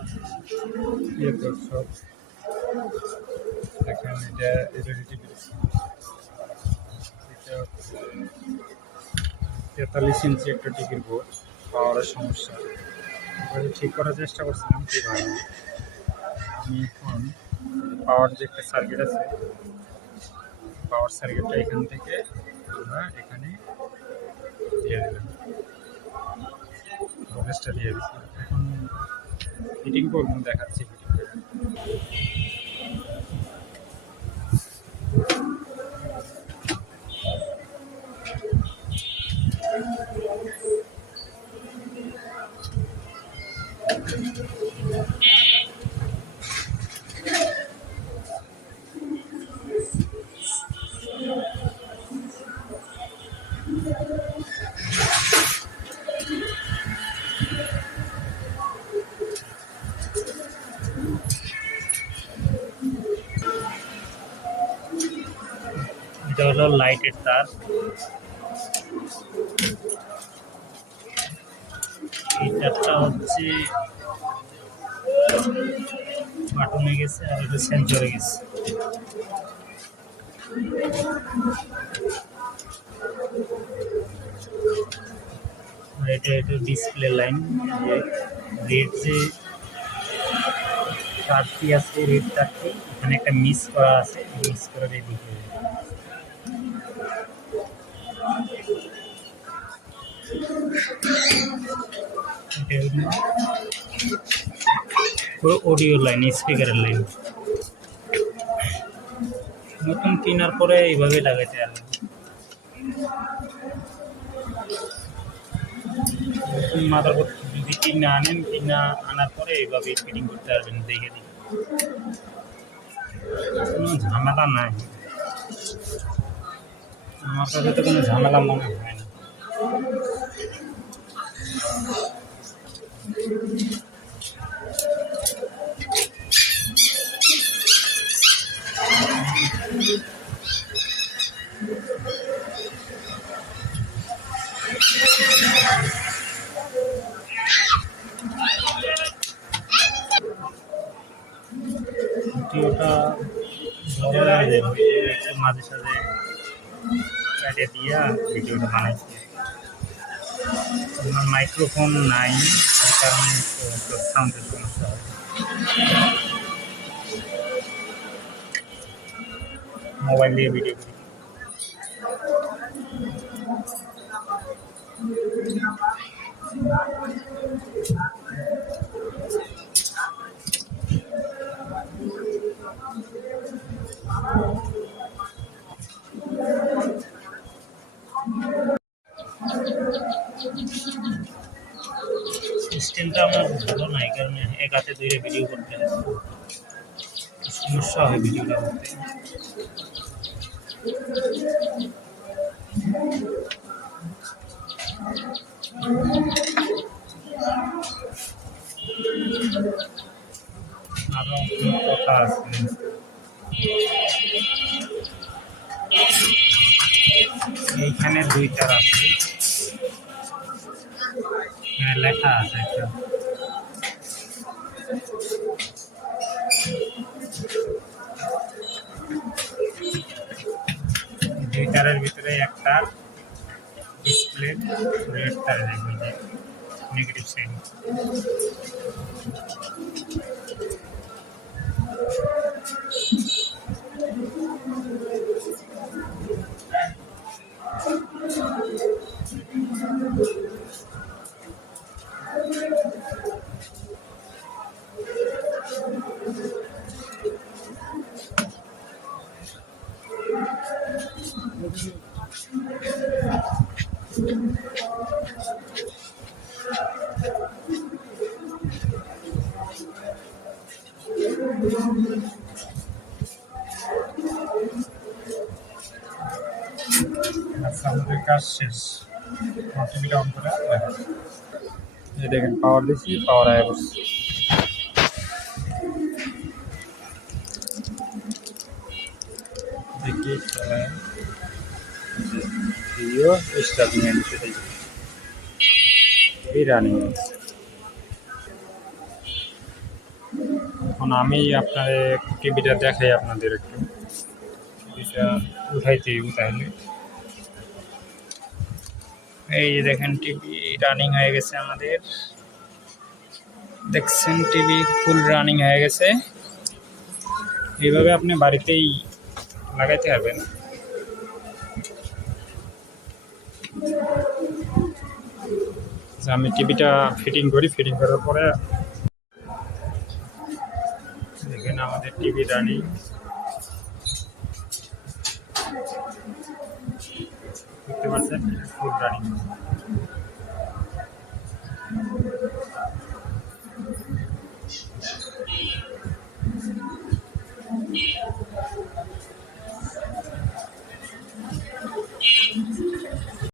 প্রিয় দর্শক, দেখেন এটা এলইডি টিভি, এটা হচ্ছে 43 ইঞ্চি একটা টিভির বোর্ড। পাওয়ারের সমস্যা, এবারে ঠিক করার চেষ্টা করছিলাম কীভাবে। আমি এখন পাওয়ার যে একটা সার্কিট আছে, পাওয়ার সার্কিটটা এখান থেকে আমরা এখানে দিয়ে দিলাম, ভোল্টেজটা দিয়ে দিচ্ছি। এখন ফিটিং করবো, দেখাচ্ছি ফিটিং করে। এটা হলো লাইটের তার, এই তারটা হচ্ছে বাটনে গেছে আর এটা সেন্সরে গেছে। এটা ডিসপ্লে লাইন, রেড যে তারটি আছে, রেড তারটি এখানে একটা মিস করা আছে, মিস করে এদিকে অডিও লাইন, স্পিকারের লাইন। নতুন কেনার পরে এইভাবে লাগাইতে হবে। নতুন মাদারবোর্ড যদি কিনে আনেন, কিনা আনার পরে এইভাবে ফিটিং করতে পারবেন। দেখে দিন, কোনো ঝামেলা নাই, আমার কাছে তো কোনো ঝামেলা মনে হয় না। ভিডিওটা বড় হয়ে যাবে, একটু মাঝে সাঝে কাটে দিয়া ভিডিওটা বানাইছি। আমার মাইক্রোফোন নাই, এই কারণে একটু সাউন্ডের সমস্যা হয়। মোবাইল দিয়ে ভিডিও করি। সিস্টেমটা আমার ভালো না, এই কারণে এক হাতে ধরে ভিডিও করতে হয়, সমস্যা হয় ভিডিওটা করতে। আরো কথা আছে, এইখানে দুই তার আছে, লেখা আছে একটা দুই তারের ভিতরে একটা ডিসপ্লে রেড তার দেখবে, যে নেগেটিভ সাইড। আচ্ছা, আমাদের কাজ শেষ। টিভিটা অন করে এই দেখেন, পাওয়ার দিচ্ছি, পাওয়ার আয় করছি। দেখি ভিডিও স্টার্টিং এন্ড সেটাই এই রানিং। এখন আমি আপনার টিভিটা দেখাই আপনাদের একটু। টিভিটা উঠাইতে তাহলে এই যে দেখেন টিভি রানিং হয়ে গেছে আমাদের, দেখছেন টিভি ফুল রানিং হয়ে গেছে। এইভাবে আপনি বাড়িতেই লাগাইতে পারবেন। আমি টিভিটা ফিটিং করি, ফিটিং করার পরে দেখেন আমাদের টিভি রানিং, দেখতে পাচ্ছেন ফুল রানিং।